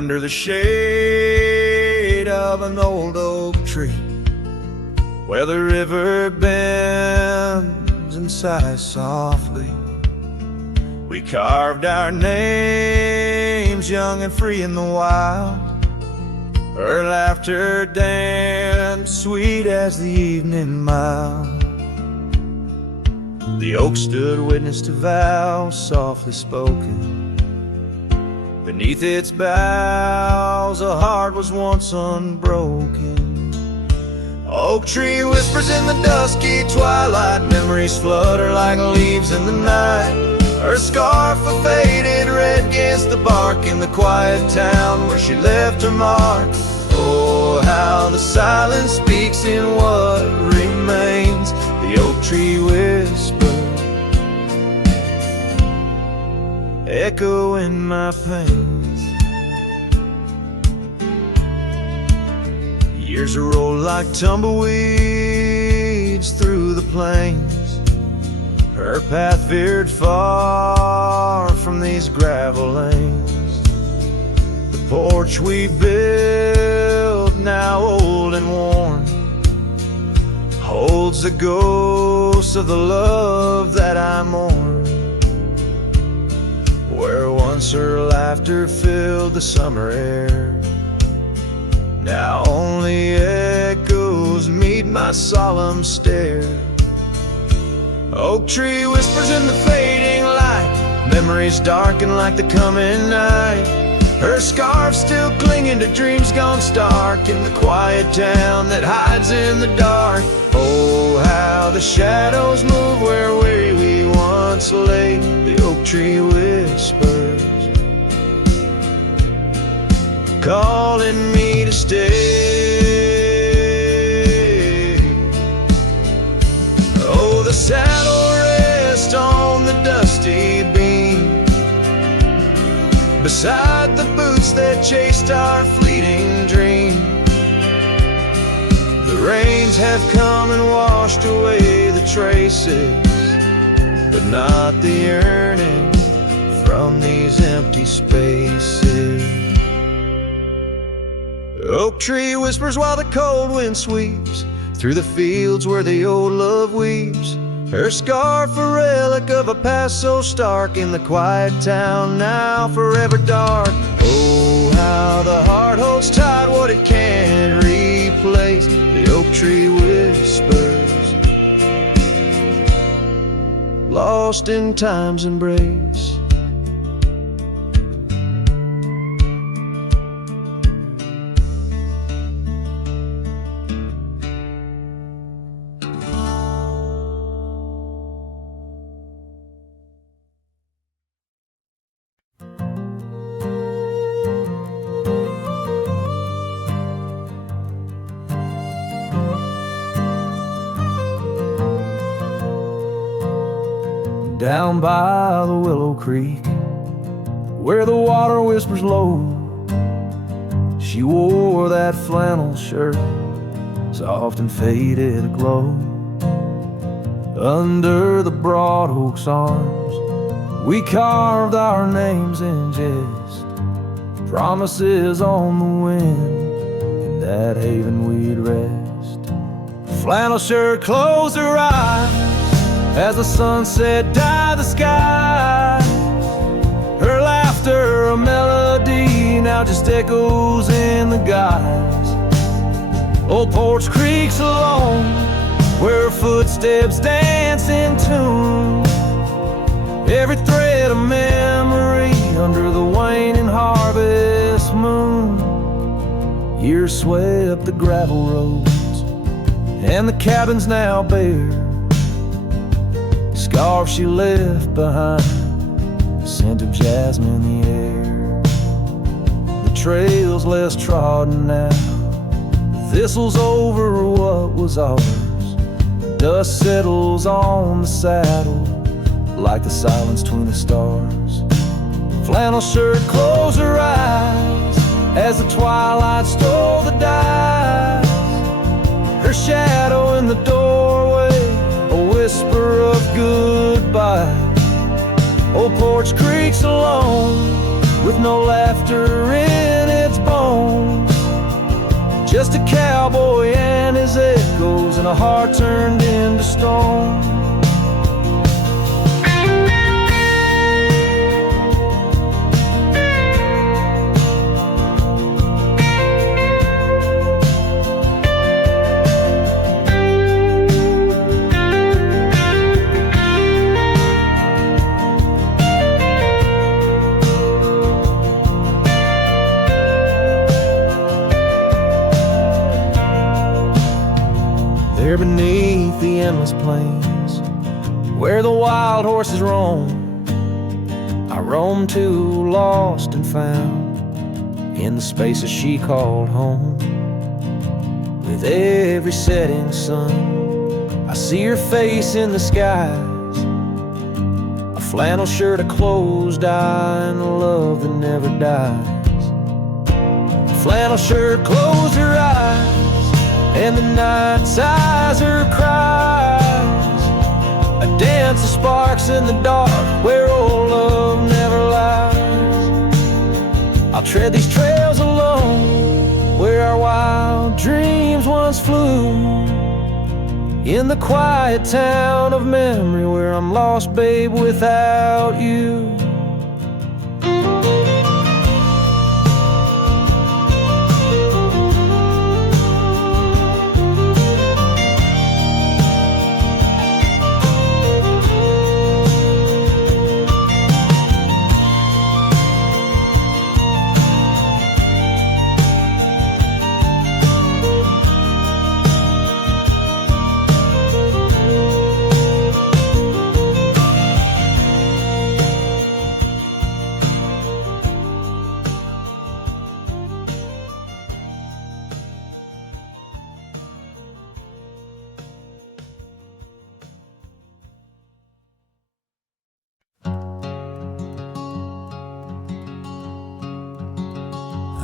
under the shade of an old oak tree, where the river bends and sighs softly. We carved our names, young and free in the wild. Her laughter danced, sweet as the evening mild. The oak stood witness to vows softly spoken. Beneath its boughs a heart was once unbroken. Oak tree whispers in the dusky twilight, memories flutter like leaves in the night. Her scarf a faded red against the bark in the quiet town where she left her mark. Oh, how the silence speaks in what remains. The oak tree whispers, echo in my pains. Years roll like tumbleweeds through the plains. Her path veered far from these gravel lanes. The porch we built, now old and worn, holds the ghost of the love that I mourn. Where once her laughter filled the summer air, now only echoes meet my solemn stare. Oak tree whispers in the fading light, memories darken like the coming night. Her scarf still clinging to dreams gone stark in the quiet town that hides in the dark. Oh, how the shadows move where we once lay. The oak tree whispers, calling me to stay. Oh, the saddle rests on the dusty beam, beside the boots that chased our fleeting dream. The rains have come and washed away the traces, but not the yearning from these empty spaces. Oak tree whispers while the cold wind sweeps through the fields where the old love weeps. Her scarf a relic of a past so stark in the quiet town now forever dark. Oh, how the heart holds tight what it can't replace. The oak tree whispers, lost in time's embrace. Down by the Willow Creek, where the water whispers low, she wore that flannel shirt, soft and faded aglow. Under the broad oak's arms, we carved our names in jest, promises on the wind, in that haven we'd rest. Flannel shirt closed her eyes as the sunset dyed the sky. Her laughter a melody now just echoes in the guise. Old porch creaks alone where her footsteps dance in tune. Every thread of memory under the waning harvest moon. Years swept the gravel roads and the cabins now bare. Scarf she left behind, the scent of jasmine in the air. The trail's less trodden now, the thistle's over what was ours. Dust settles on the saddle like the silence between the stars. Flannel shirt closed her eyes as the twilight stole the dice. Her shadow in the doorway, a whisper of goodbye. Old porch creaks alone with no laughter in it. just a cowboy and his echoes, and a heart turned into stone. There beneath the endless plains, where the wild horses roam, I roam too, lost and found, in the spaces she called home. With every setting sun, I see her face in the skies, a flannel shirt, a closed eye, and a love that never dies. A flannel shirt closed her eyes, and the night sighs her cries, a dance of sparks in the dark where old love never lies. I'll tread these trails alone where our wild dreams once flew, in the quiet town of memory where I'm lost, babe, without you.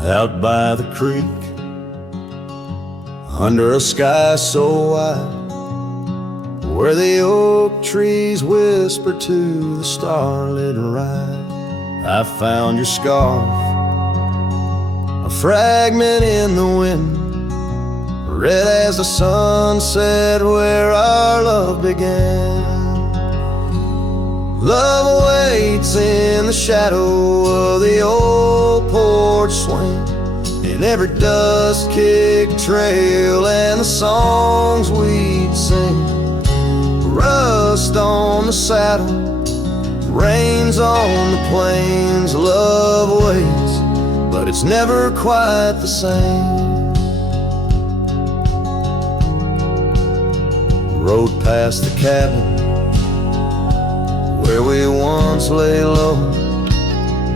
Out by the creek, under a sky so wide, where the oak trees whisper to the starlit ride, I found your scarf, a fragment in the wind, red as the sunset where our love began. Love waits in the shadow of the old porch swing, in every dust-kicked trail and the songs we'd sing. Rust on the saddle, rains on the plains. Love waits, but it's never quite the same. Rode past the cabin where we once lay low,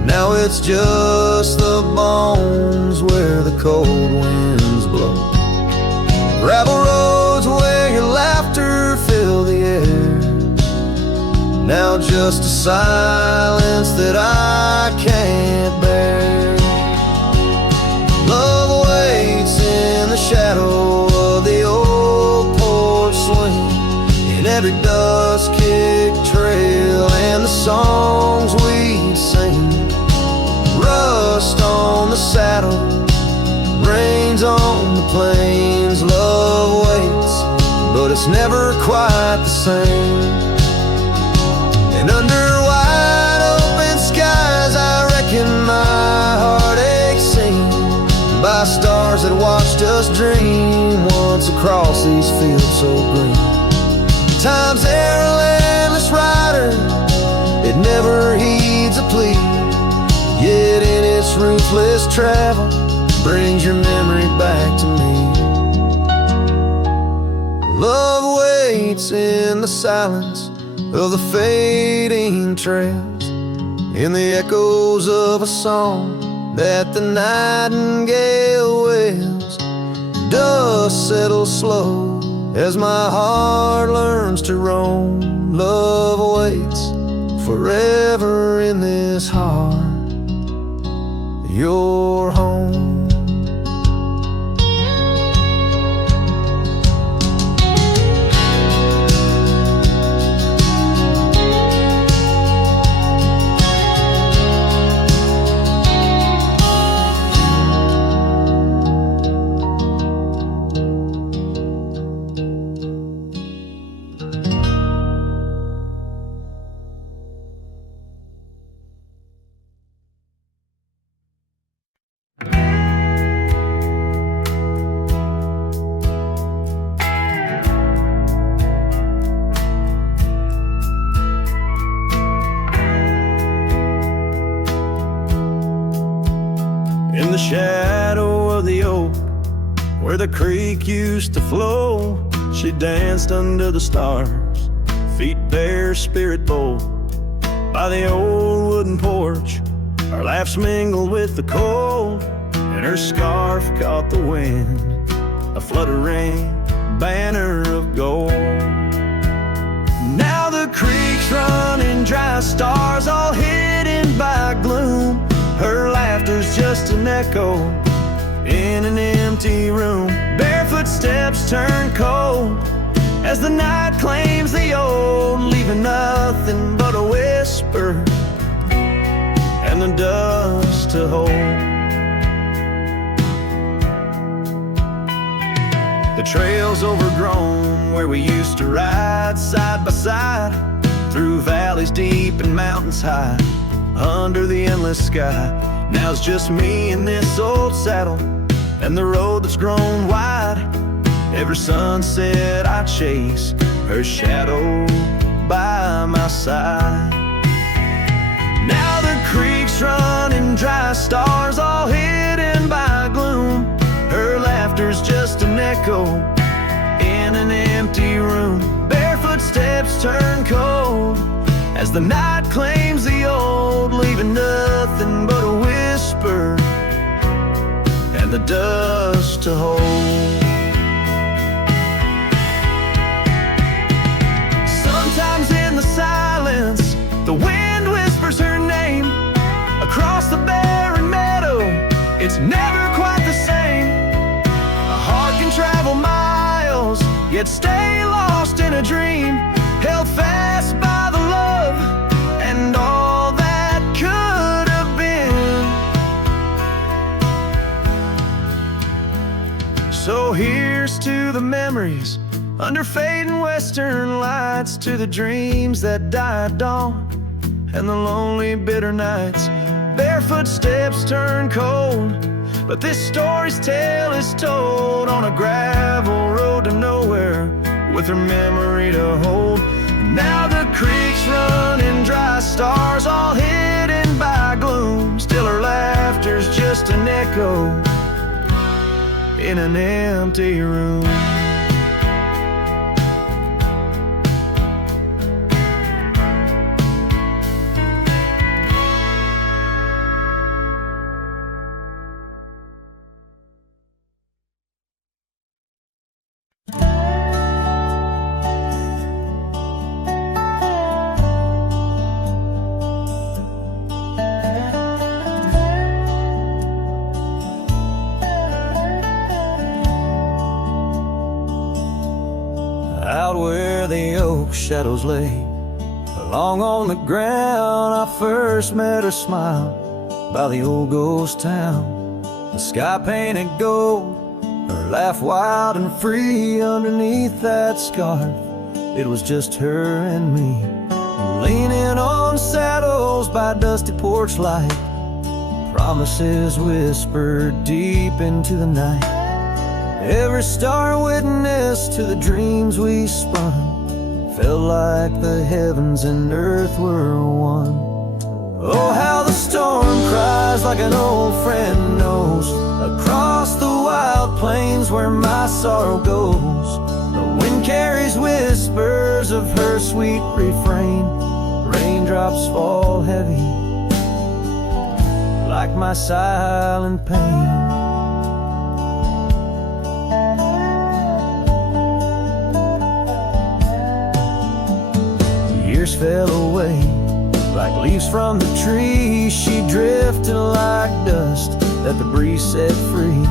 now it's just the bones where the cold winds blow. Gravel roads where your laughter filled the air, now just a silence that I can't bear. Love waits in the shadow of the old porch swing, in every dust-kicked trail and the songs we'd sing. Rust on the saddle, rains on the plains. Love waits, but it's never quite the same. And under wide open skies, I reckon my heartache seen by stars that watched us dream once across these fields so green. Time's there a landless rider, it never heeds a plea, yet in its ruthless travel brings your memory back to me. Love waits in the silence of the fading trails, in the echoes of a song that the nightingale wails. Dust settles slow as my heart learns to roam. Love waits forever in this heart, your home. shadow of the oak, where the creek used to flow, she danced under the stars, feet bare, spirit bold. By the old wooden porch, our laughs mingled with the cold, and her scarf caught the wind, a fluttering banner of gold. Now the creek's running dry, stars all hidden by gloom. Her laughter's just an echo in an empty room. Barefoot steps turn cold as the night claims the old, leaving nothing but a whisper and the dust to hold. The trail's overgrown where we used to ride side by side, through valleys deep and mountains high, under the endless sky. Now it's just me in this old saddle and the road that's grown wide. Every sunset I chase, her shadow by my side. Now the creek's running dry, stars all hidden by gloom. Her laughter's just an echo in an empty room. Barefoot steps turn cold as the night claims the old, leaving nothing but a whisper and the dust to hold. Sometimes in the silence, the wind whispers her name across the barren meadow. It's never quite the same. A heart can travel miles, yet stay lost in a dream, held fast by the love and all that could have been. So here's to the memories under fading western lights, to the dreams that die at dawn and the lonely bitter nights. Barefoot steps turn cold, but this story's tale is told on a gravel road to nowhere, with her memory to hold. Now the creek's running dry, stars all hidden by gloom. Still her laughter's just an echo in an empty room. Out where the oak shadows lay, along on the ground, I first met her smile by the old ghost town. The sky painted gold, her laugh wild and free. Underneath that scarf, it was just her and me, leaning on saddles by dusty porch light, promises whispered deep into the night. Every star witness to the dreams we spun, felt like the heavens and earth were one. Oh, how the storm cries like an old friend knows, across the wild plains where my sorrow goes. The wind carries whispers of her sweet refrain. Raindrops fall heavy like my silent pain. Years fell away like leaves from the trees. She drifted like dust that the breeze set free.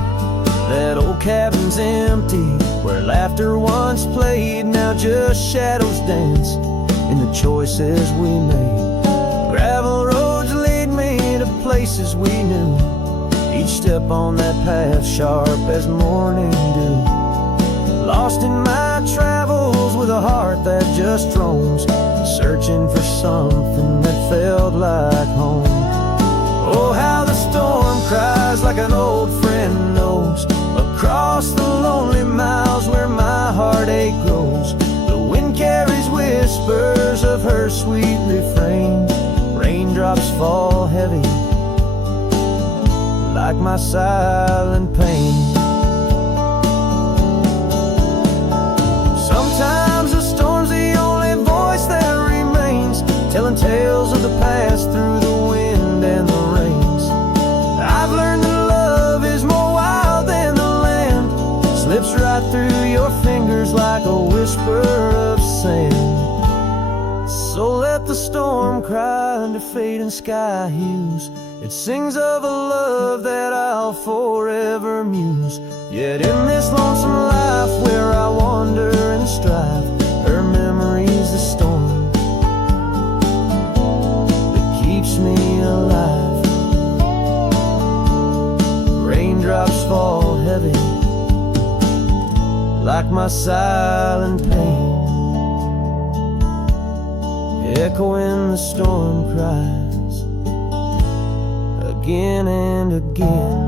That old cabin's empty, where laughter once played. Now just shadows dance in the choices we made. Gravel roads lead me to places we knew, each step on that path sharp as morning dew. Lost in my travels with a heart that just roams, searching for something that felt like home. Oh, how the storm cries like an old friend knows, across the lonely miles where my heartache grows. The wind carries whispers of her sweet refrain. Raindrops fall heavy like my silent pain. Sometimes the storm's the only voice that remains, telling tales of the past through the wind and the rains. I've learned that love is more wild than the land, slips right through your fingers like a whisper of sand. So let the storm cry under fading sky hues. It sings of a love that I'll forever muse. Yet in this lonesome life where I wander and strive, her memory's the storm that keeps me alive. Raindrops fall heavy like my silent pain, echoing the storm cries again and again.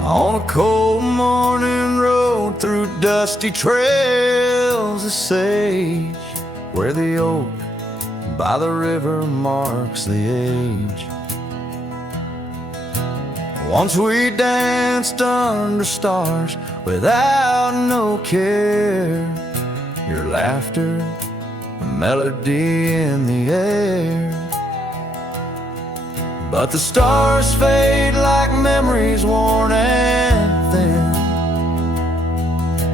On a cold morning road through dusty trails of sage, where the oak by the river marks the age. Once we danced under stars without no care, your laughter, a melody in the air. But the stars fade like memories worn and thin,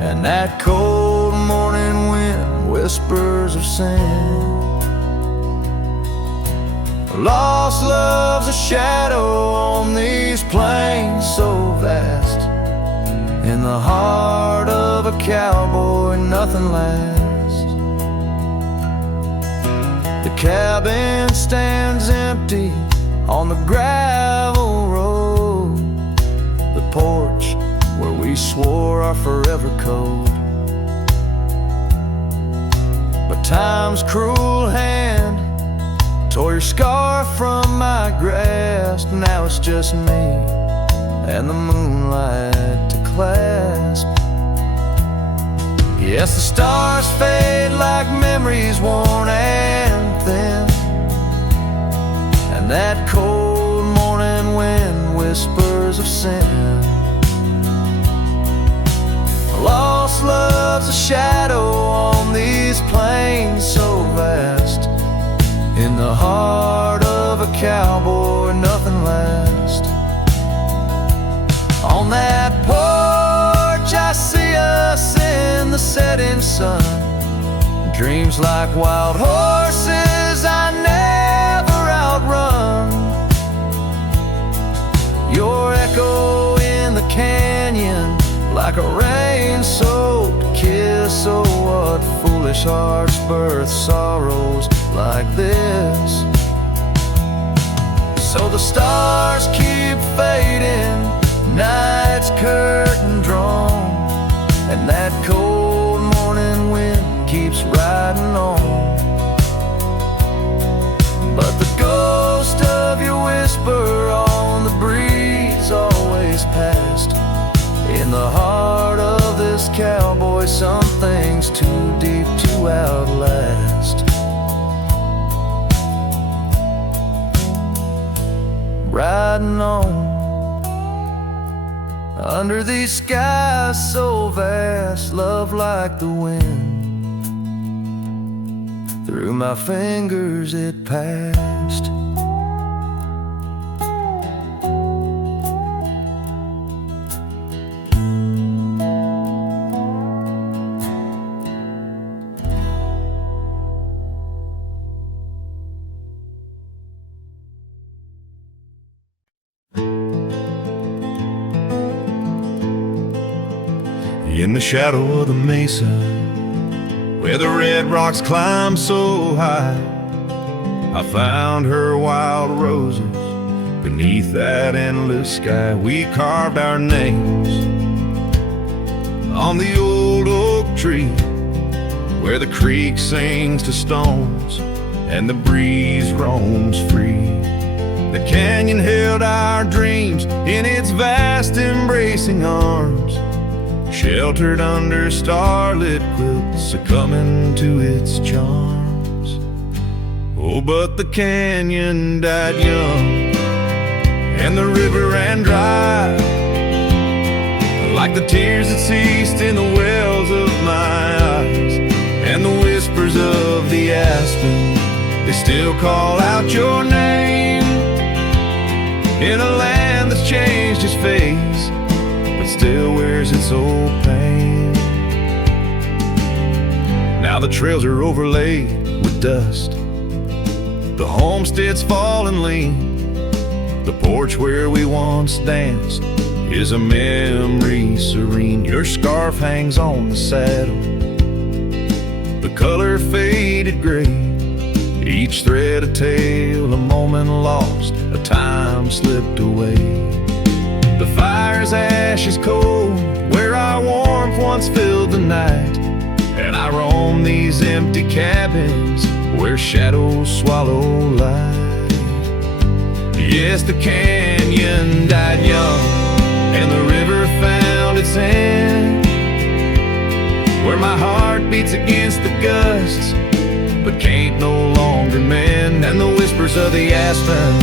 and that cold morning wind whispers of sin. Lost love's a shadow on these plains so vast. In the heart of a cowboy nothing lasts. The cabin stands empty on the gravel road, the porch where we swore our forever code. But time's cruel hand tore your scarf from my grasp. Now it's just me and the moonlight to clasp. Yes, the stars fade like memories worn and thin, and that cold morning wind whispers of sin. Lost love's a shadow on these plains so vast. In the heart of a cowboy nothing lasts. On that porch I see us in the setting sun, dreams like wild horses I never outrun. Your echo in the canyon like a rain-soaked kiss. Oh, what foolish hearts birth sorrows like this. So the stars keep fading, night's curtain drawn, and that cold morning wind keeps riding on. But the ghost of your whisper on the breeze always past. In the heart of this cowboy some things too deep to outlast. Riding on under these skies so vast, love like the wind. Through my fingers it passed. In the shadow of the mesa, where the red rocks climb so high, I found her wild roses beneath that endless sky. We carved our names on the old oak tree, where the creek sings to stones and the breeze roams free. The canyon held our dreams in its vast embracing arms, sheltered under starlit quilts, succumbing to its charms. Oh, but the canyon died young, and the river ran dry, like the tears that ceased in the wells of my eyes. And the whispers of the aspen, they still call out your name, in a land that's changed its face, but still wears its old pain. Now the trails are overlaid with dust, the homestead's fallen lean, the porch where we once danced is a memory serene. Your scarf hangs on the saddle, the color faded gray, each thread a tale, a moment lost, a time slipped away. The fire's ashes cold, where our warmth once filled the night, and I roam these empty cabins where shadows swallow light. Yes, the canyon died young, and the river found its end, where my heart beats against the gusts, but can't no longer mend. And the whispers of the aspen,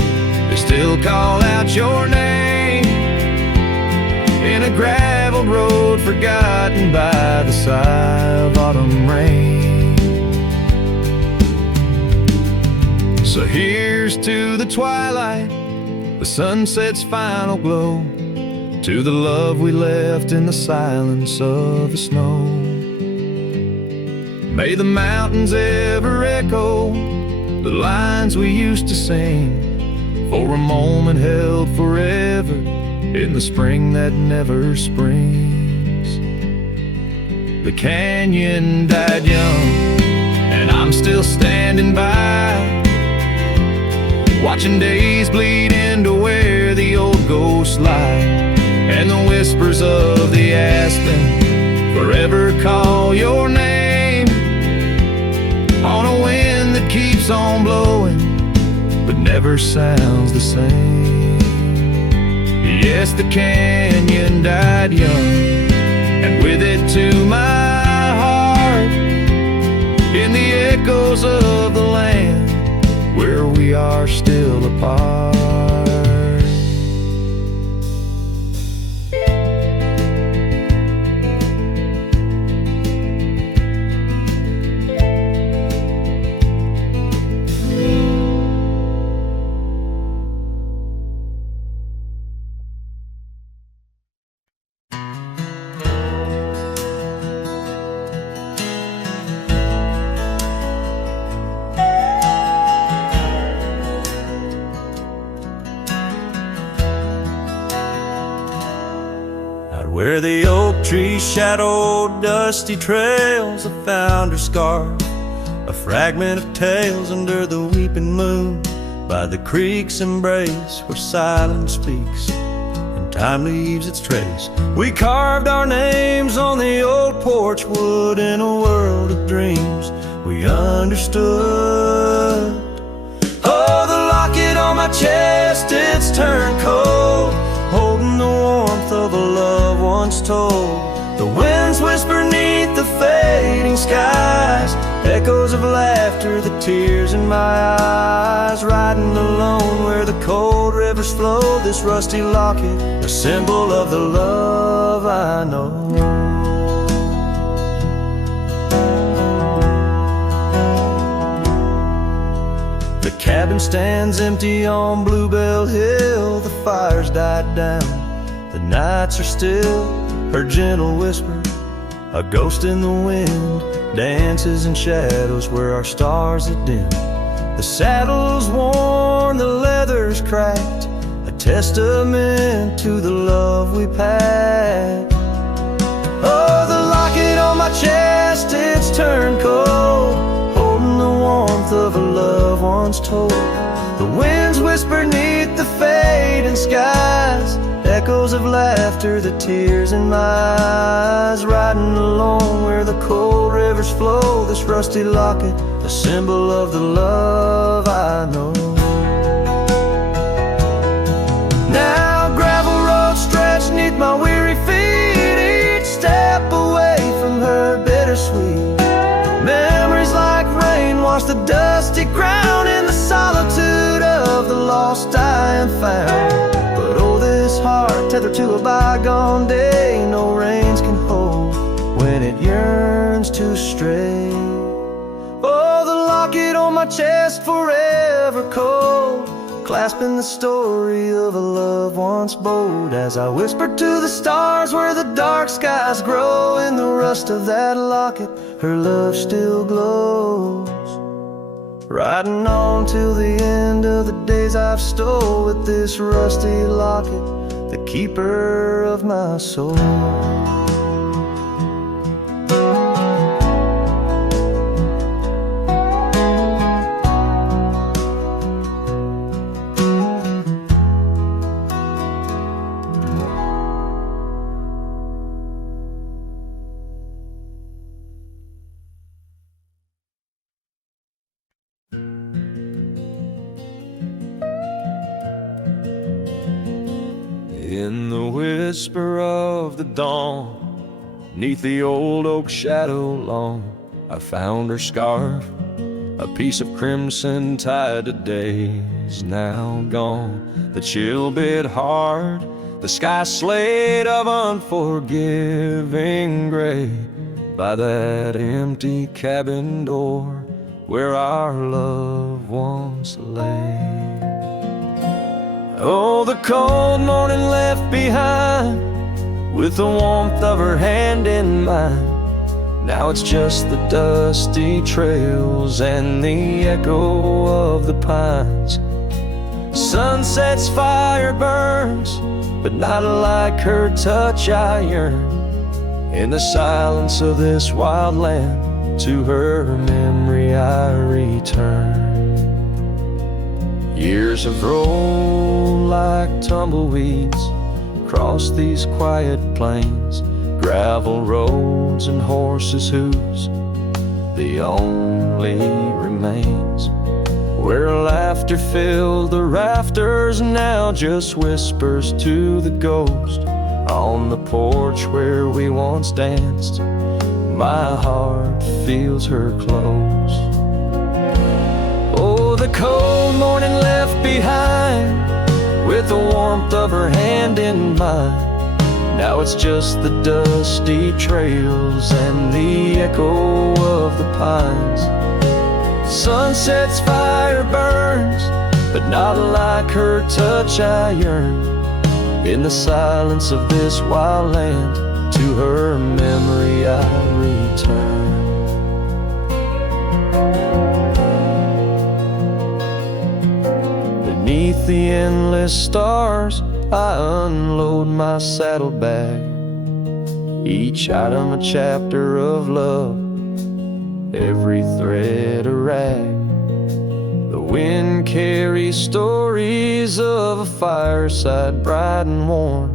they still call out your name, in a gravel road forgotten by the sigh of autumn rain. So here's to the twilight, the sunset's final glow, to the love we left in the silence of the snow. May the mountains ever echo the lines we used to sing, for a moment held forever in the spring that never springs. The canyon died young, and I'm still standing by, watching days bleed into where the old ghosts lie. And the whispers of the aspen forever call your name, on a wind that keeps on blowing but never sounds the same. Yes, the canyon died young, and with it to my heart, in the echoes of the land where we are still apart. Where the oak trees shadowed dusty trails, I found her scarf, a fragment of tales under the weeping moon, by the creek's embrace where silence speaks and time leaves its trace. We carved our names on the old porch wood in a world of dreams we understood. Oh, the locket on my chest, it's turned cold, holding the warmth of a love once told. The winds whisper neath the fading skies, echoes of laughter, the tears in my eyes. Riding alone where the cold rivers flow, this rusty locket, a symbol of the love I know. The cabin stands empty on Bluebell Hill, the fire's died down, the nights are still. Her gentle whisper, a ghost in the wind, dances in shadows where our stars are dim. The saddle's worn, the leather's cracked, a testament to the love we packed. Oh, the locket on my chest, it's turned cold, holding the warmth of a love once told. The winds whisper neath the fading skies, echoes of laughter, the tears in my eyes, riding along where the cold rivers flow. This rusty locket, a symbol of the love I know. Now gravel roads stretch neath my weary feet, each step away from her bittersweet. Memories like rain wash the dusty ground in the solitude of the lost I am found. But oh, this heart tethered to a bygone day, no reins can hold when it yearns to stray. Oh, the locket on my chest forever cold, clasping the story of a love once bold. As I whisper to the stars where the dark skies grow, in the rust of that locket her love still glows. Riding on till the end of the days I've stole, with this rusty locket, the keeper of my soul. In the whisper of the dawn, 'neath the old oak shadow long, I found her scarf, a piece of crimson tied to days now gone. The chill bit hard, the sky slate of unforgiving gray, by that empty cabin door where our love once lay. Oh, the cold morning left behind, with the warmth of her hand in mine. Now it's just the dusty trails and the echo of the pines. Sunset's fire burns, but not like her touch I yearn. In the silence of this wild land, to her memory I return. Years have rolled like tumbleweeds across these quiet plains, gravel roads and horses' hooves, the only remains. Where laughter filled the rafters, now just whispers to the ghost. On the porch where we once danced, my heart feels her close. Oh, the cold morning left behind, with the warmth of her hand in mine. Now it's just the dusty trails and the echo of the pines. Sunset's fire burns, but not like her touch I yearn. In the silence of this wild land, to her memory I return. Beneath the endless stars, I unload my saddlebag, each item a chapter of love, every thread a rag. The wind carries stories of a fireside bright and warm,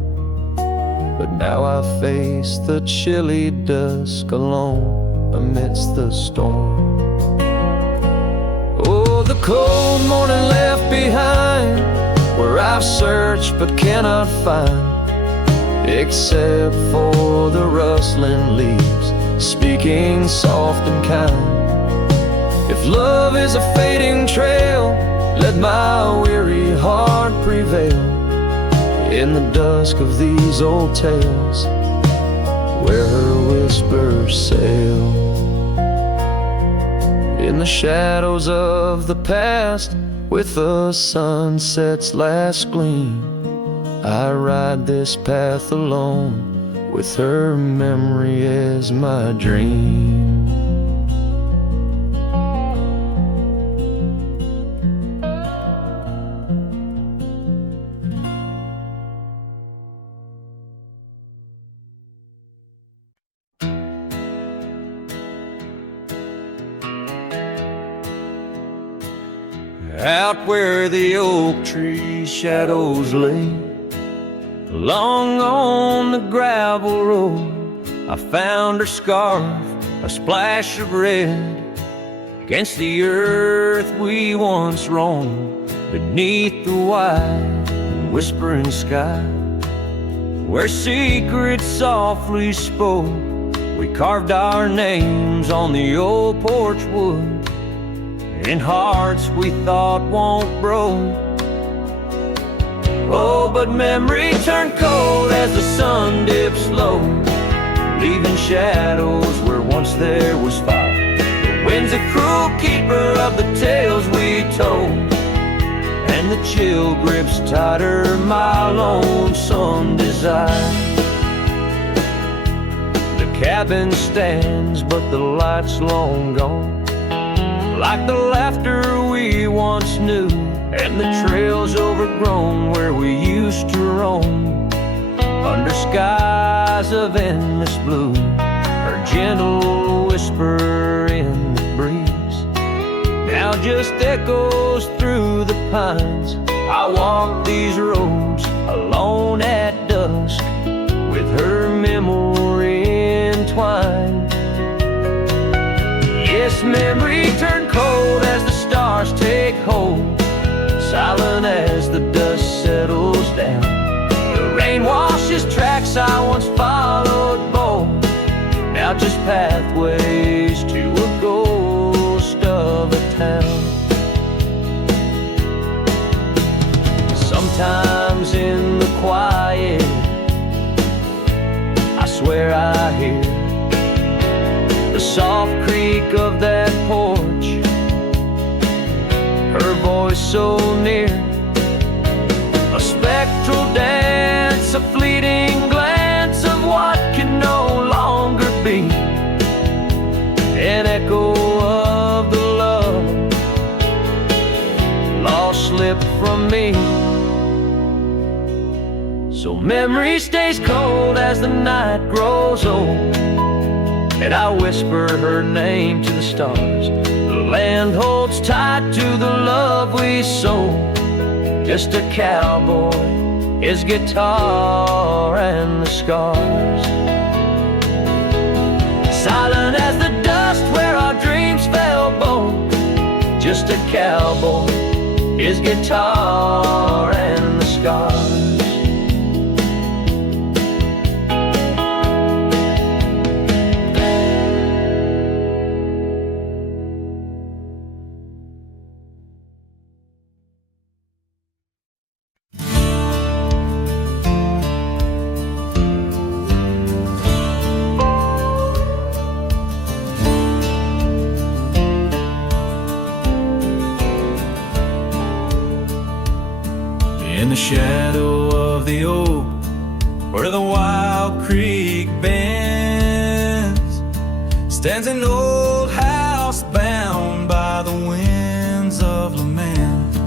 but now I face the chilly dusk alone amidst the storm. Oh, the cold morning left behind, where I've searched but cannot find, except for the rustling leaves speaking soft and kind. If love is a fading trail, let my weary heart prevail in the dusk of these old tales, where her whispers sail. In the shadows of the past, with the sunset's last gleam, I ride this path alone, with her memory as my dream. Out where the oak tree shadows lay, Along on the gravel road, I found her scarf, a splash of red. Against the earth we once roamed, beneath the wide and whispering sky, where secrets softly spoke. We carved our names on the old porch wood, in hearts we thought won't broke. Oh, but memory turned cold as the sun dips low, leaving shadows where once there was fire. The wind's a cruel keeper of the tales we told, and the chill grips tighter my lonesome desire. The cabin stands, but the light's long gone, like the laughter we once knew, and the trails overgrown where we used to roam, under skies of endless blue. Her gentle whisper in the breeze now just echoes through the pines. I walk these roads alone at dusk, with her memory entwined. Yes, memory turned cold as the stars take hold, silent as the dust settles down. The rain washes tracks I once followed bold, now just pathways to a ghost of a town. Sometimes in the quiet, I swear I hear the soft creak of that porch, her voice so near, a spectral dance, a fleeting glance of what can no longer be, an echo of the love lost slipped from me. So memory stays cold as the night grows old, and I whisper her name to the stars. The land holds tight to the love we sold, just a cowboy, his guitar and the scars. Silent as the dust where our dreams fell bold, just a cowboy, his guitar and the scars. In the shadow of the oak, where the wild creek bends, stands an old house bound by the winds of lament.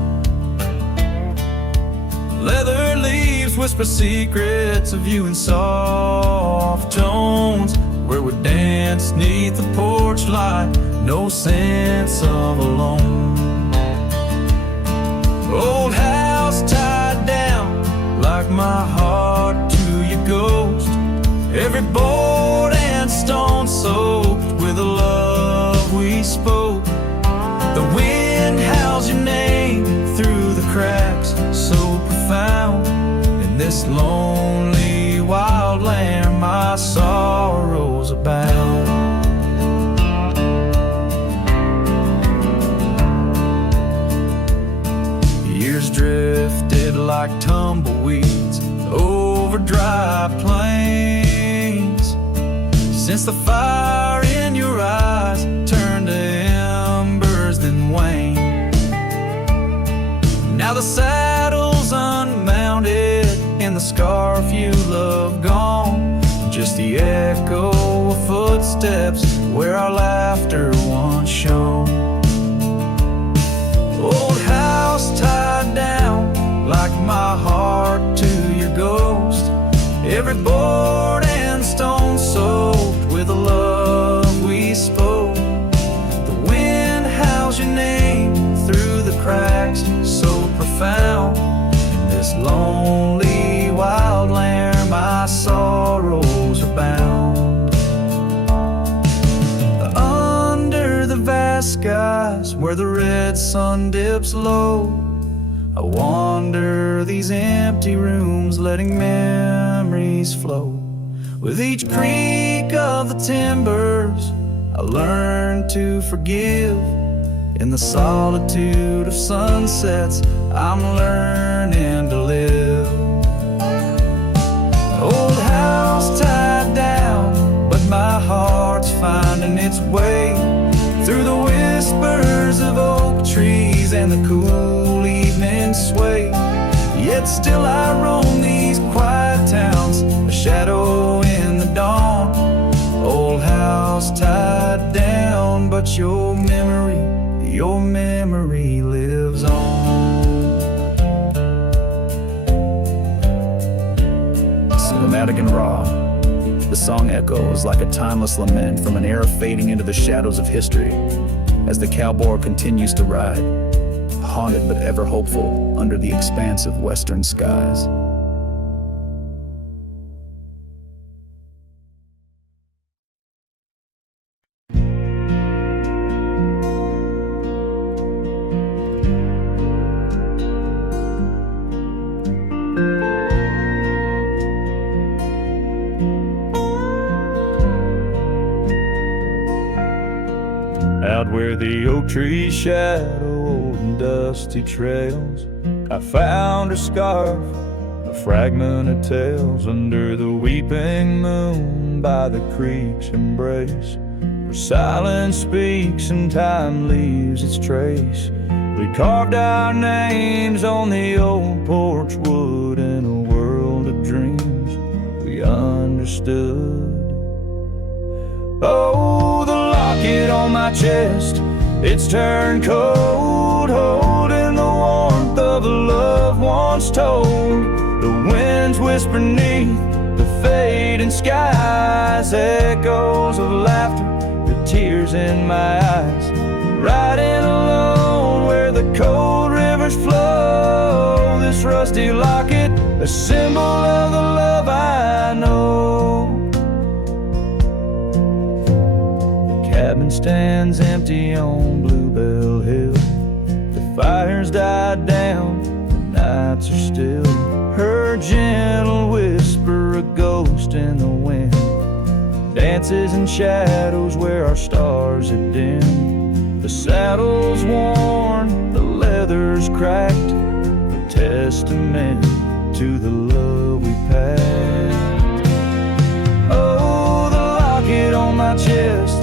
Leather leaves whisper secrets of you in soft tones, where we dance neath the porch light, no sense of alone. Old house tied down like my heart to your ghost, every board and stone soaked with the love we spoke. The wind howls your name through the cracks, so profound. In this lonely wild land my sorrows abound. Years drifted like tumbleweeds over dry plains, since the fire in your eyes turned to embers then waned. Now the saddle's unmounted and the scarf you love gone, just the echo of footsteps where our laughter once shone. Old house tied down like my heart to your ghost, every board and stone soaked with the love we spoke. The wind howls your name through the cracks, so profound. In this lonely wild land where the red sun dips low. I wander these empty rooms, letting memories flow. With each creak of the timbers, I learn to forgive. In the solitude of sunsets, I'm learning to live. Old house tied down, but my heart's finding its way through the whispers of oak trees and the cool evening sway. Yet still I roam these quiet towns, a shadow in the dawn. Old house tied down, but your memory lives on. Cinematic and raw, the song echoes like a timeless lament from an era fading into the shadows of history as the cowboy continues to ride, haunted but ever hopeful under the expansive western skies. Out where the oak trees shadow old and dusty trails, I found a scarf, a fragment of tales under the weeping moon by the creek's embrace, where silence speaks and time leaves its trace. We carved our names on the old porch wood in a world of dreams we understood. Oh, the locket on my chest, it's turned cold, holding the warmth of a love once told. The winds whisper beneath the fading skies, echoes of laughter, the tears in my eyes. Riding alone where the cold rivers flow, this rusty locket, a symbol of the love I know. Cabin stands empty on Bluebell Hill. The fire's died down, the nights are still. Her gentle whisper, a ghost in the wind, dances in shadows where our stars are dim. The saddle's worn, the leather's cracked, a testament to the love we packed. Oh, the locket on my chest,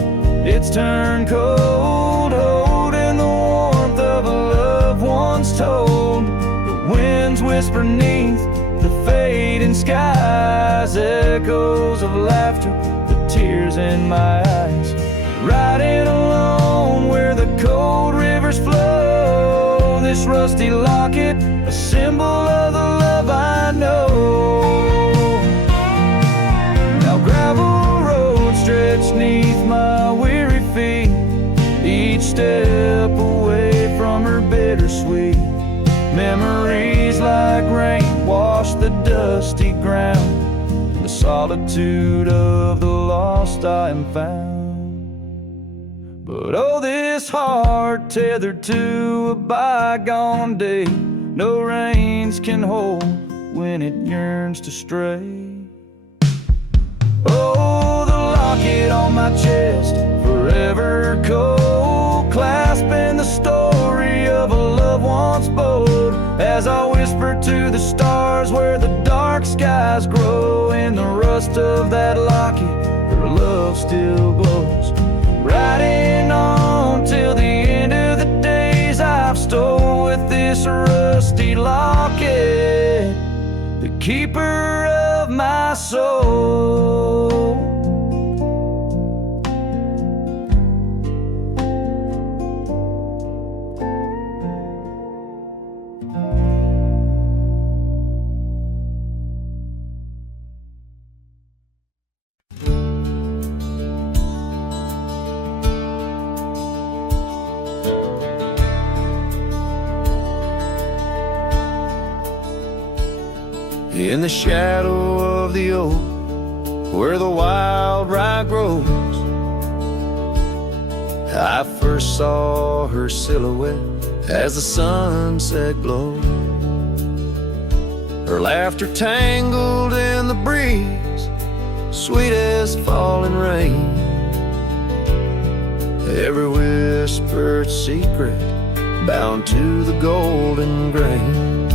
it's turned cold, holding the warmth of a love once told. The winds whisper beneath the fading skies, echoes of laughter, the tears in my eyes. Riding alone where the cold rivers flow, this rusty locket, a symbol of the love I know. Now gravel roads stretch neath my weary feet, each step away from her bittersweet. Memories like rain wash the dusty ground, in the solitude of the lost I am found. But oh, this heart tethered to a bygone day, no reins can hold when it yearns to stray. Oh, the locket on my chest, forever cold, clasping the story of a love once bold. As I whisper to the stars where the dark skies grow, in the rust of that locket, her love still glows. Riding on till the end of the days I've stole with this rusty locket, the keeper of my soul. In the shadow of the oak, where the wild rye grows, I first saw her silhouette as the sunset glowed. Her laughter tangled in the breeze, sweet as falling rain. Every whispered secret bound to the golden grain.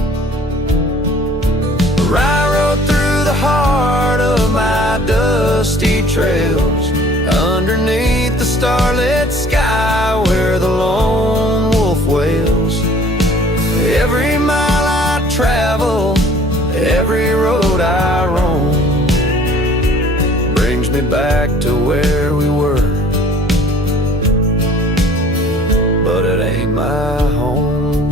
I rode through the heart of my dusty trails, underneath the starlit sky where the lone wolf wails. Every mile I travel, every road I roam, brings me back to where we were, but it ain't my home.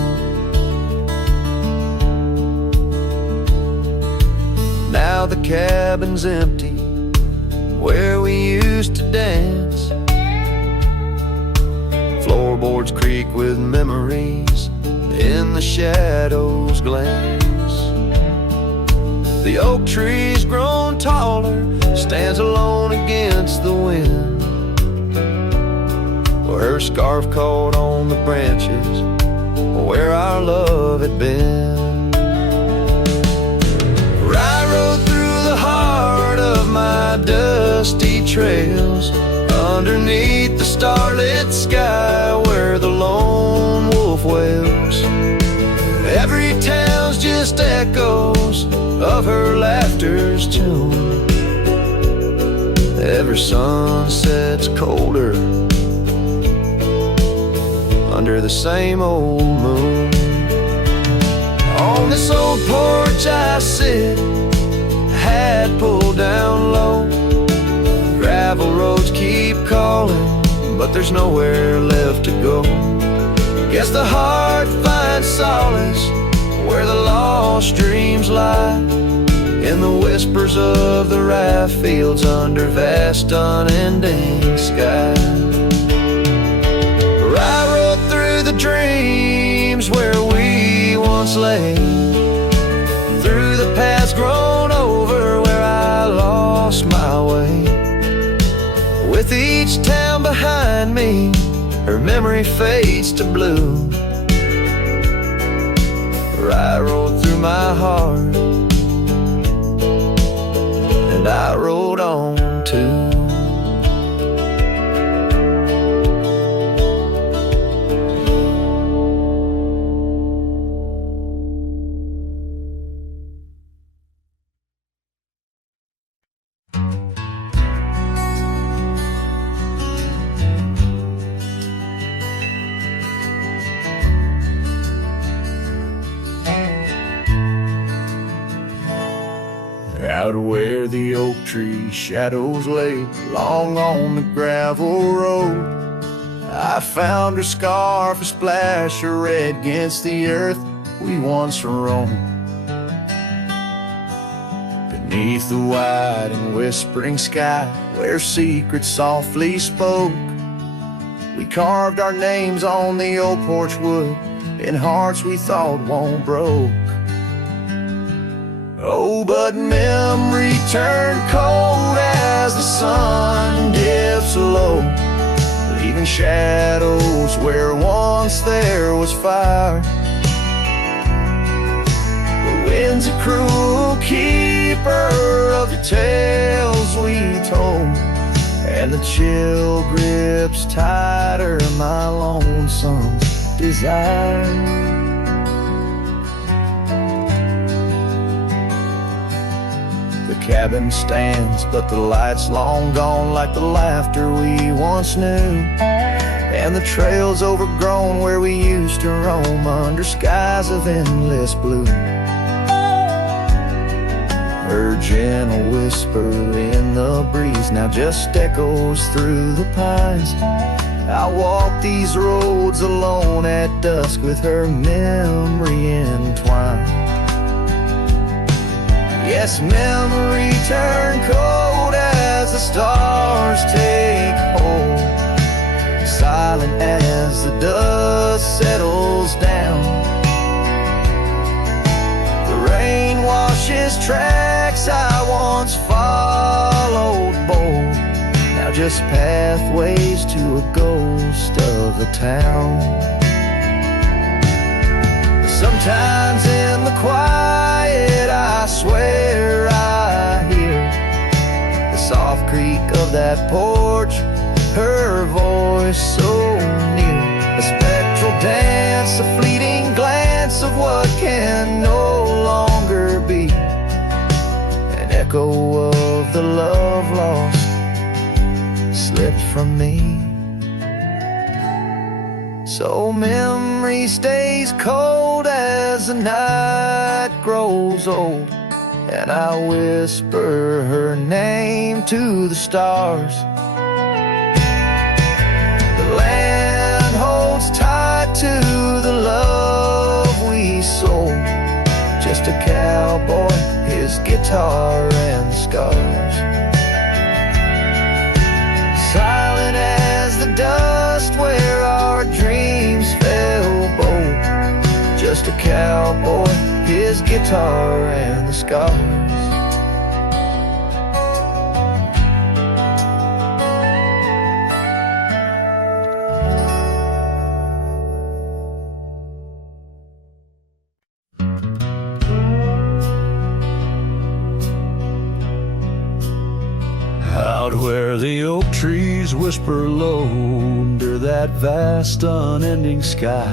Now the cabin's empty where we used to dance. Floorboards creak with memories, in the shadows glance. The oak tree's grown taller, stands alone against the wind, where her scarf caught on the branches, where our love had been. I rode through the heart of my dusty trails, underneath the starlit sky where the lone wolf wails. Every town's just echoes of her laughter's tune. Every sunset's colder under the same old moon. On this old porch I sit, hat pulled down low. Gravel roads keep calling, but there's nowhere left to go. Guess the heart finds solace where the lost dreams lie, in the whispers of the rye fields under vast unending sky. I rode through the dreams where we once lay, through the paths grown over where I lost my way. With each town behind me, her memory fades to blue. I rode through my heart, and I rode on too. Out where the oak tree shadows lay, long on the gravel road, I found her scarf, a splash of red against the earth we once roamed. Beneath the wide and whispering sky, where secrets softly spoke, we carved our names on the old porch wood in hearts we thought won't broke. Oh, but memory turned cold as the sun dips low, leaving shadows where once there was fire. The wind's a cruel keeper of the tales we told, and the chill grips tighter my lonesome desire. The cabin stands, but the light's long gone, like the laughter we once knew, and the trail's overgrown where we used to roam under skies of endless blue. Her gentle whisper in the breeze now just echoes through the pines. I walk these roads alone at dusk with her memory entwined. Yes, memory turned cold as the stars take hold, silent as the dust settles down. The rain washes tracks I once followed bold, now now just pathways to a ghost of a town. Sometimes in the quiet I swear I hear the soft creak of that porch, her voice so near. A spectral dance, a fleeting glance of what can no longer be. An echo of the love lost slipped from me. So memory stays cold as the night grows old, and I whisper her name to the stars. The land holds tight to the love we sold. Just a cowboy, his guitar and scars. Silent as the dust where our dreams fell bold. Just a cowboy, his guitar and the scars. Out where the oak trees whisper low under that vast unending sky,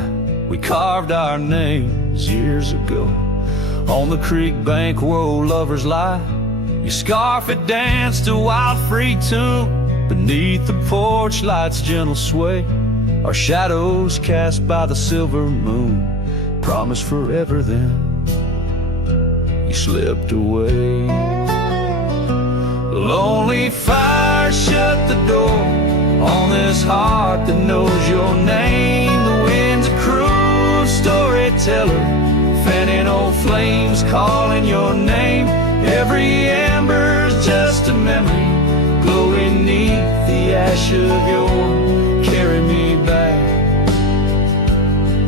we carved our names years ago on the creek bank where old lovers lie. Your scarf it danced a wild free tune beneath the porch light's gentle sway. Our shadows cast by the silver moon promised forever, then you slipped away. Lonely fire shut the door on this heart that knows your name. The wind's a cruel storyteller, fanning old flames calling your name. Every ember's just a memory glowing neath the ash of your carry me back,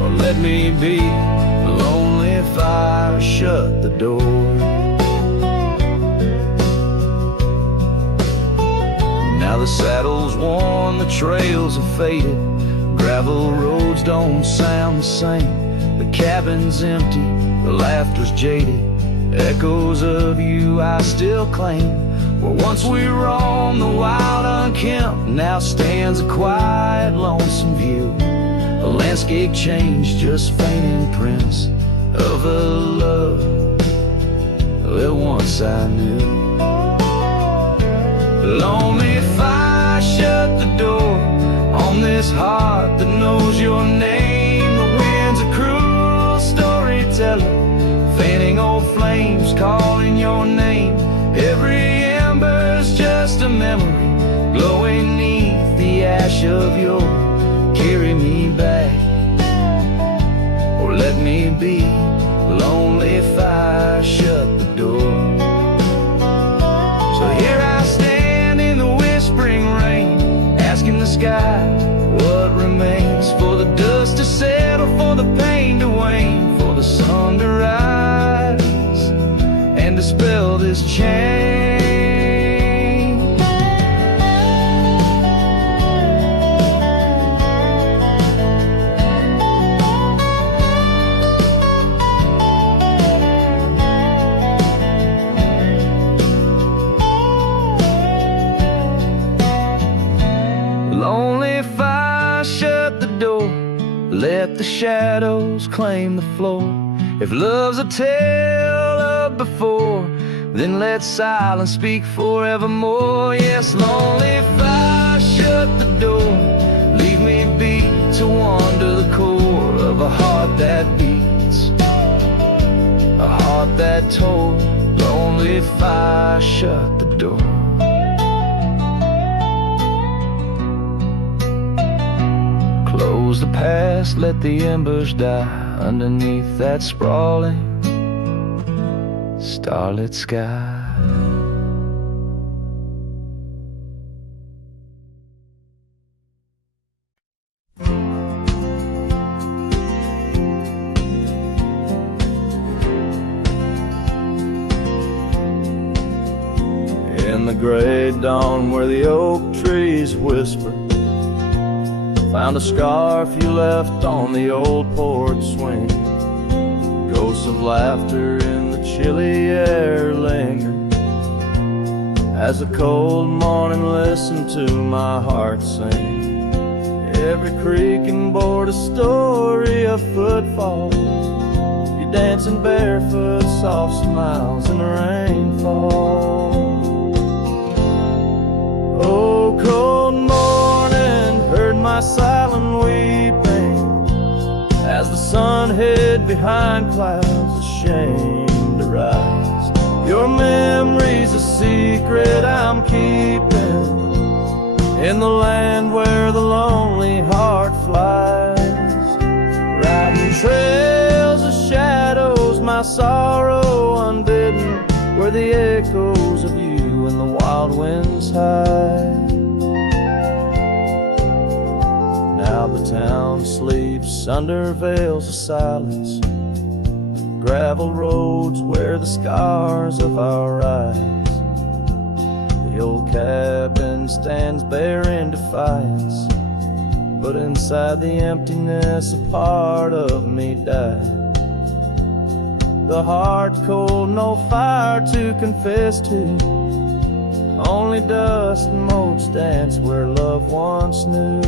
or let me be. Lonely fire shut the door. Now the saddle's worn, the trails are faded, gravel roads don't sound the same. The cabin's empty, the laughter's jaded, echoes of you I still claim. Where once we roamed the wild unkempt, now stands a quiet lonesome view. A landscape changed, just faint imprints of a love that once I knew. Lonely fire shut the door on this heart that knows your name. The wind's a cruel storyteller, fanning old flames calling your name. Every ember's just a memory glowing neath the ash of your carry me back, or let me be. Lonely fire shut the door. So here I stand in the whispering rain, asking the sky what remains, for the dust to settle, for the pain to wane, for the sun to rise and dispel this chain. Lonely fire shut the door, let the shadows claim the floor. If love's a tale of before, then let silence speak forevermore. Yes, lonely fire shut the door, leave me be to wander the core of a heart that beats, a heart that told. Lonely fire shut the door. Close the past, let the embers die underneath that sprawling starlit sky. In In the gray dawn where the oak trees whisper, found a scarf you left on the old porch swing. Ghosts of laughter in the chilly air linger as the cold morning listened to my heart sing. Every creaking board a story of footfall, you dancing barefoot, soft smiles in the rainfall. Oh, cold morning, heard my silent weeping as the sun hid behind clouds ashamed to rise. Your memory's a secret I'm keeping in the land where the lonely heart flies, riding trails of shadows, my sorrow unbidden, where the echoes of you and the wild winds hide. Now the town sleeps under veils of silence, gravel roads wear the scars of our eyes. The old cabin stands bare in defiance, but inside the emptiness a part of me died. The heart cold, no fire to confess to, only dust and motes dance where love once knew.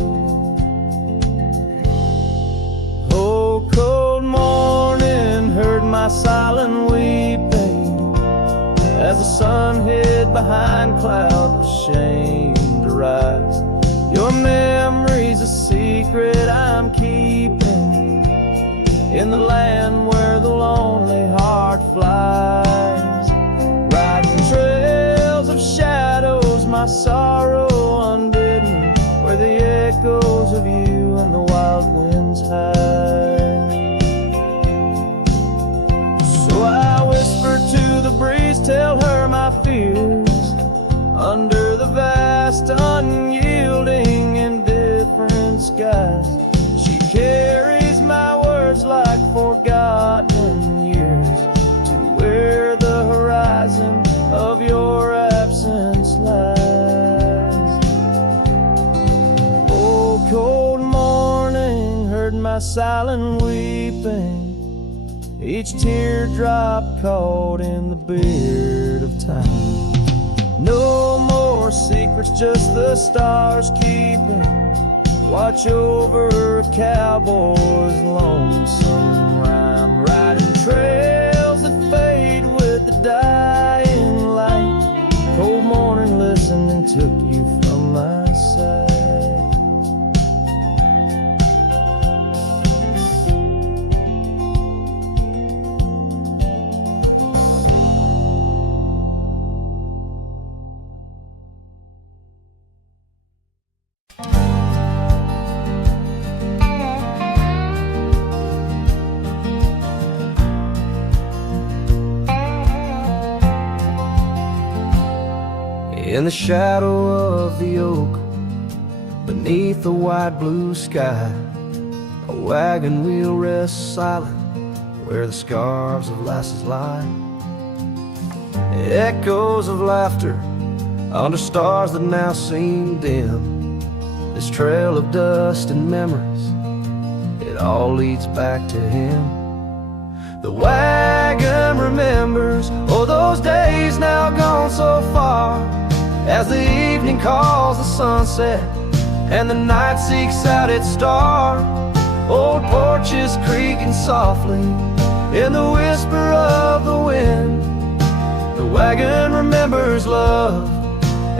Oh, cold morning, heard my silent weeping as the sun hid behind clouds ashamed to rise. Your memory's a secret I'm keeping in the land where the lonely heart flies, riding trails of shadows, my sorrow unbidden, where the echoes of you and the wild winds hide. So I whisper to the breeze, tell her my fears under the vast, unyielding, indifferent skies. She carries my words like forgotten years to where the horizon of your absence lies. Oh, cold morning, heard my silent weeping, each teardrop caught in the beard of time. No more secrets, just the stars keeping watch over a cowboy's lonesome rhyme, riding trails that fade with the dying light. Cold morning listening took you from my side. In the shadow of the oak, beneath the wide blue sky, a wagon wheel rests silent where the scarves of lasses lie. Echoes of laughter under stars that now seem dim. This trail of dust and memories, it all leads back to him. The wagon remembers, oh, those days now gone so far, as the evening calls the sunset and the night seeks out its star. Old porches creaking softly in the whisper of the wind. The wagon remembers love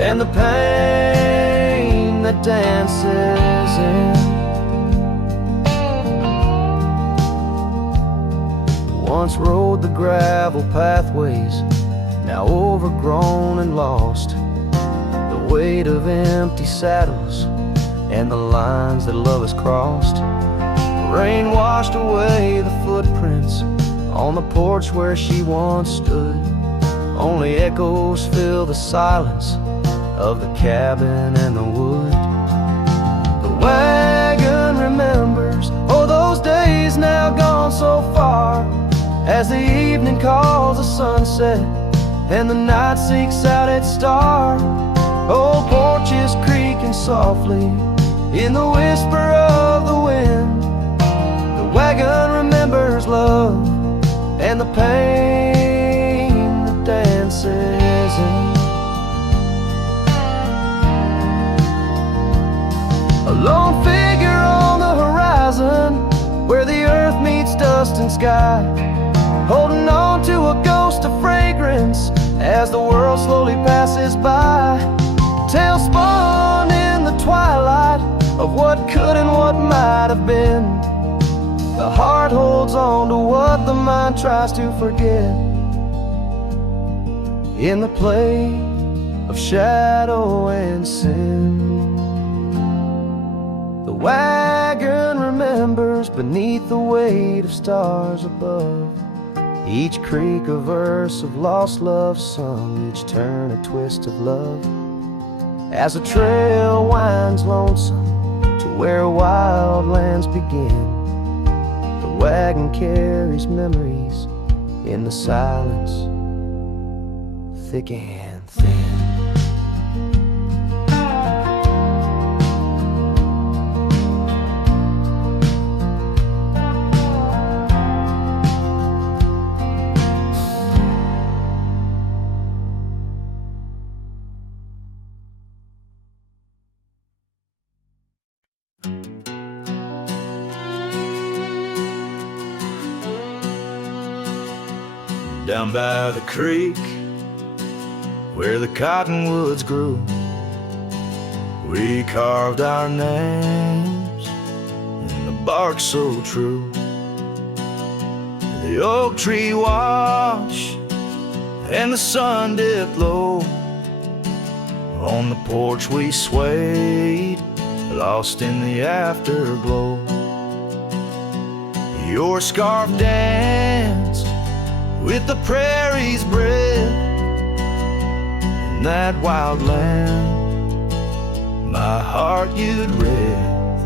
and the pain that dances in. Once rode the gravel pathways, now overgrown and lost. The weight of empty saddles and the lines that love has crossed. Rain washed away the footprints on the porch where she once stood. Only echoes fill the silence of the cabin and the wood. The wagon remembers, oh, those days now gone so far, as the evening calls the sunset and the night seeks out its star. Old porches creaking softly in the whisper of the wind. The wagon remembers love and the pain that dances in. A lone figure on the horizon, where the earth meets dust and sky, holding on to a ghost of fragrance as the world slowly passes by. Tales spun in the twilight of what could and what might have been. The heart holds on to what the mind tries to forget. In the play of shadow and sin, the wagon remembers beneath the weight of stars above. Each creak a verse of lost love sung, each turn a twist of love. As the trail winds lonesome to where wild lands begin, the wagon carries memories in the silence, thick and thin. Down by the creek, where the cottonwoods grew, we carved our names in the bark so true. The oak tree watch and the sun dipped low. On the porch we swayed, lost in the afterglow. Your scarf danced with the prairie's breath. In that wild land, my heart you'd read.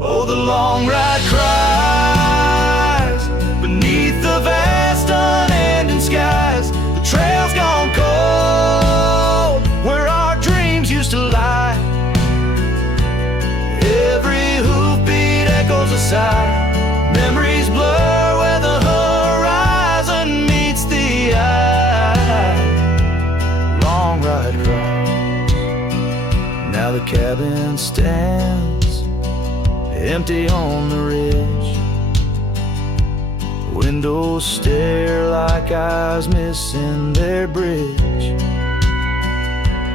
Oh, the long ride cries beneath the vast unending skies. The trail's gone cold where our dreams used to lie. Every hoofbeat echoes a sigh. Memories blur where the horizon meets the eye. Long ride cries. Now the cabin stands empty on the ridge. Windows stare like eyes missing their bridge.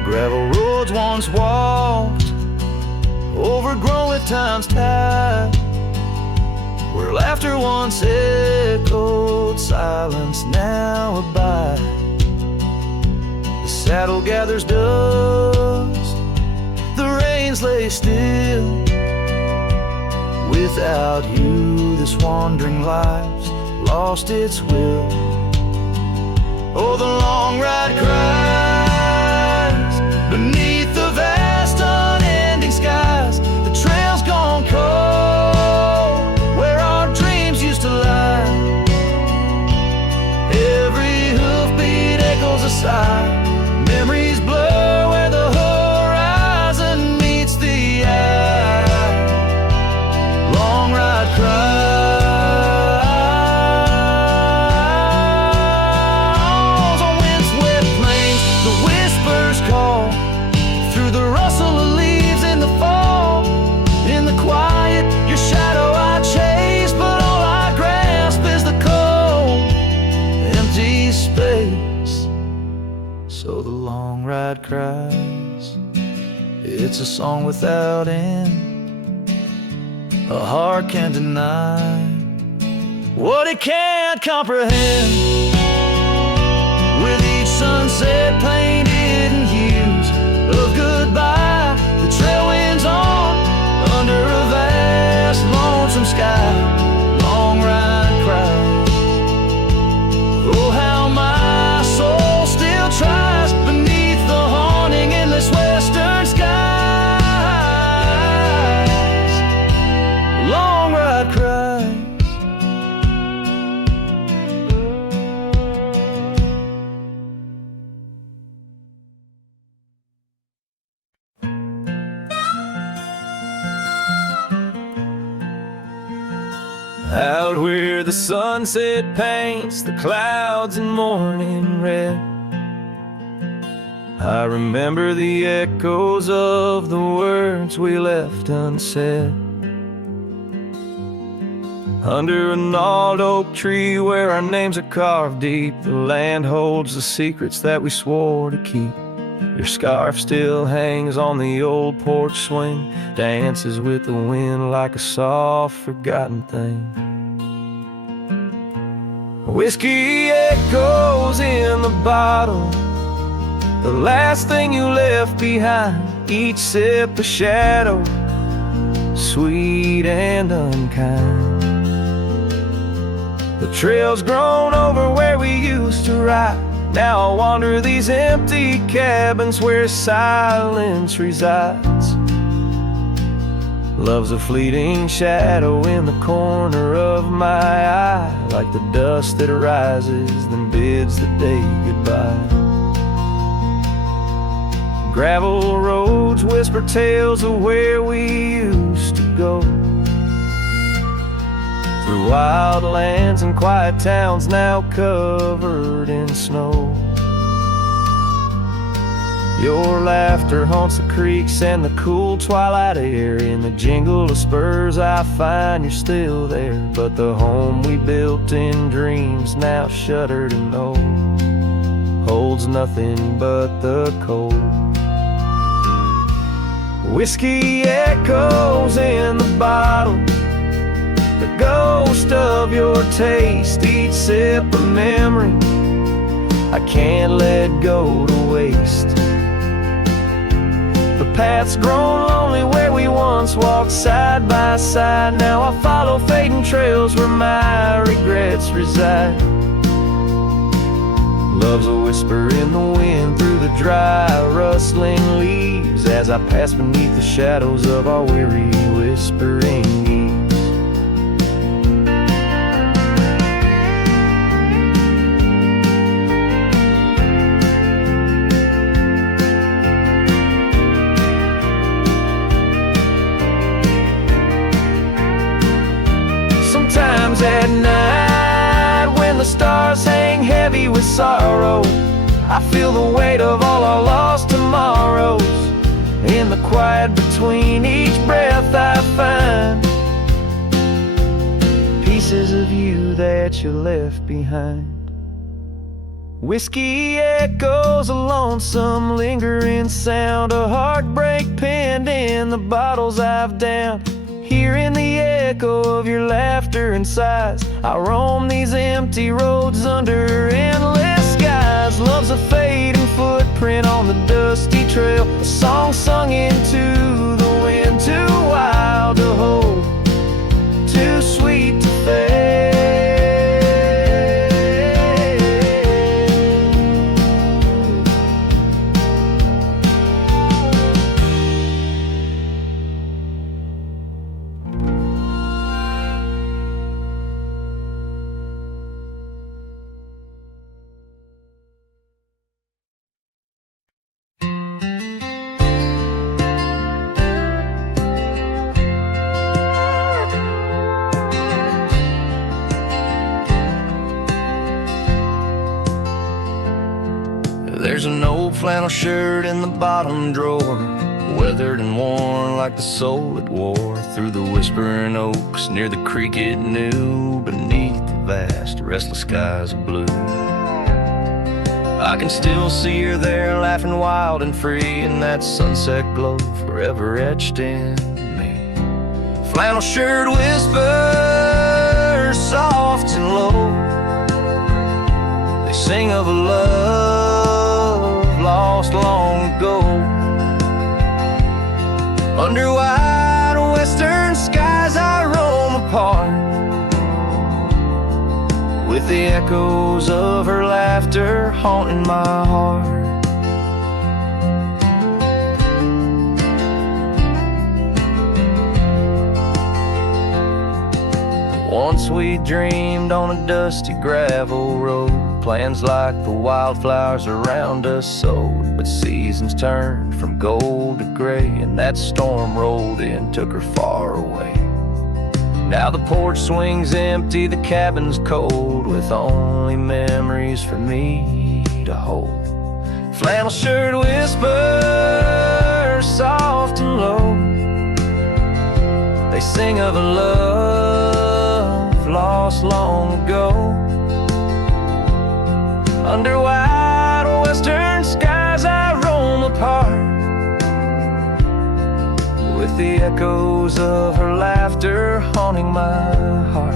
Gravel roads once walked, overgrown with time's tide. Where laughter once echoed, silence now abide. The saddle gathers dust, the reins lay still. Without you, this wandering life's lost its will. Oh, the long ride cries beneath the vast unending skies. The trail's gone cold where our dreams used to lie. Every hoofbeat echoes a sigh. Memories blur where the horizon meets the eye. Long ride cries on windswept plains. The whispers call through the rustle of leaves in the fall. In the quiet, your shadow I chase, but all I grasp is the cold, empty space. So the long ride cries. It's a song without end. A heart can't deny what it can't comprehend. With each sunset painted in hues of goodbye, the trail winds on under a vast lonesome sky. Long ride cries. Oh, how my soul still tries beneath the haunting endless western skies. Long ride cries. Out where the sunset paints the clouds in morning red, I remember the echoes of the words we left unsaid. Under an gnarled oak tree where our names are carved deep, the land holds the secrets that we swore to keep. Your scarf still hangs on the old porch swing, dances with the wind like a soft forgotten thing. Whiskey echoes in the bottle, the last thing you left behind. Each sip a shadow, sweet and unkind. The trail's grown over where we used to ride. Now I wander these empty cabins where silence resides. Love's a fleeting shadow in the corner of my eye, like the dust that rises then bids the day goodbye. Gravel roads whisper tales of where we used to go, through wild lands and quiet towns now covered in snow. Your laughter haunts the creeks and the cool twilight air. In the jingle of spurs I find you're still there, but the home we built in dreams, now shuttered and old, holds nothing but the cold. Whiskey echoes in the bottle, the ghost of your taste. Each sip a memory I can't let go to waste. The path's grown lonely where we once walked side by side. Now I follow fading trails where my regrets reside. Love's a whisper in the wind through the dry rustling leaves, as I pass beneath the shadows of our weary whispering eaves. Sometimes at night, when the stars hang heavy with sorrow, I feel the weight of all our lost tomorrows. In the quiet between each breath I find pieces of you that you left behind. Whiskey echoes, a lonesome lingering sound, a heartbreak penned in the bottles I've downed. Hearing the echo of your laughter and sighs, I roam these empty roads under endless skies. Love's a fading footprint on the dusty trail, a song sung into the wind, too wild to hold, too sweet to fail. There's an old flannel shirt in the bottom drawer, weathered and worn like the soul it wore. Through the whispering oaks near the creek it knew, beneath the vast restless skies of blue. I can still see her there, laughing wild and free, in that sunset glow forever etched in me. Flannel shirt whispers soft and low, they sing of a love lost long ago. Under wide western skies I roam apart, with the echoes of her laughter haunting my heart. Once we dreamed on a dusty gravel road, plans like the wildflowers around us sowed. But seasons turned from gold to gray, and that storm rolled in, took her far away. Now the porch swings empty, the cabin's cold, with only memories for me to hold. Flannel shirt whispers soft and low. They sing of a love lost long ago. Under wide western skies I roam apart, with the echoes of her laughter haunting my heart.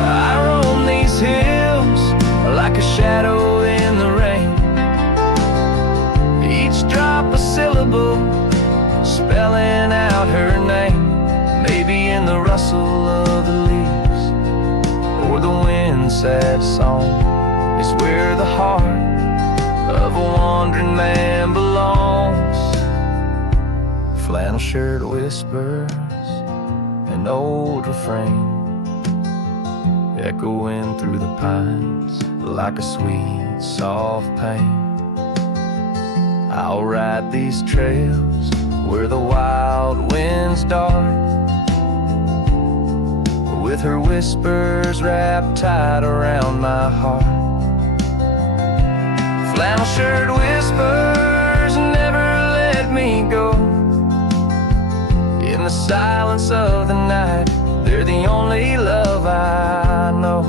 I roam these hills like a shadow in the rain, each drop a syllable spelling out her name. Maybe in the rustle of the leaves or the wind's sad song is where the heart of a wandering man belongs. Flannel shirt whispers, an old refrain, echoing through the pines like a sweet, soft pain. I'll ride these trails where the wild winds dart, with her whispers wrapped tight around my heart. Flannel shirt whispers never let me go. In the silence of the night, they're the only love I know.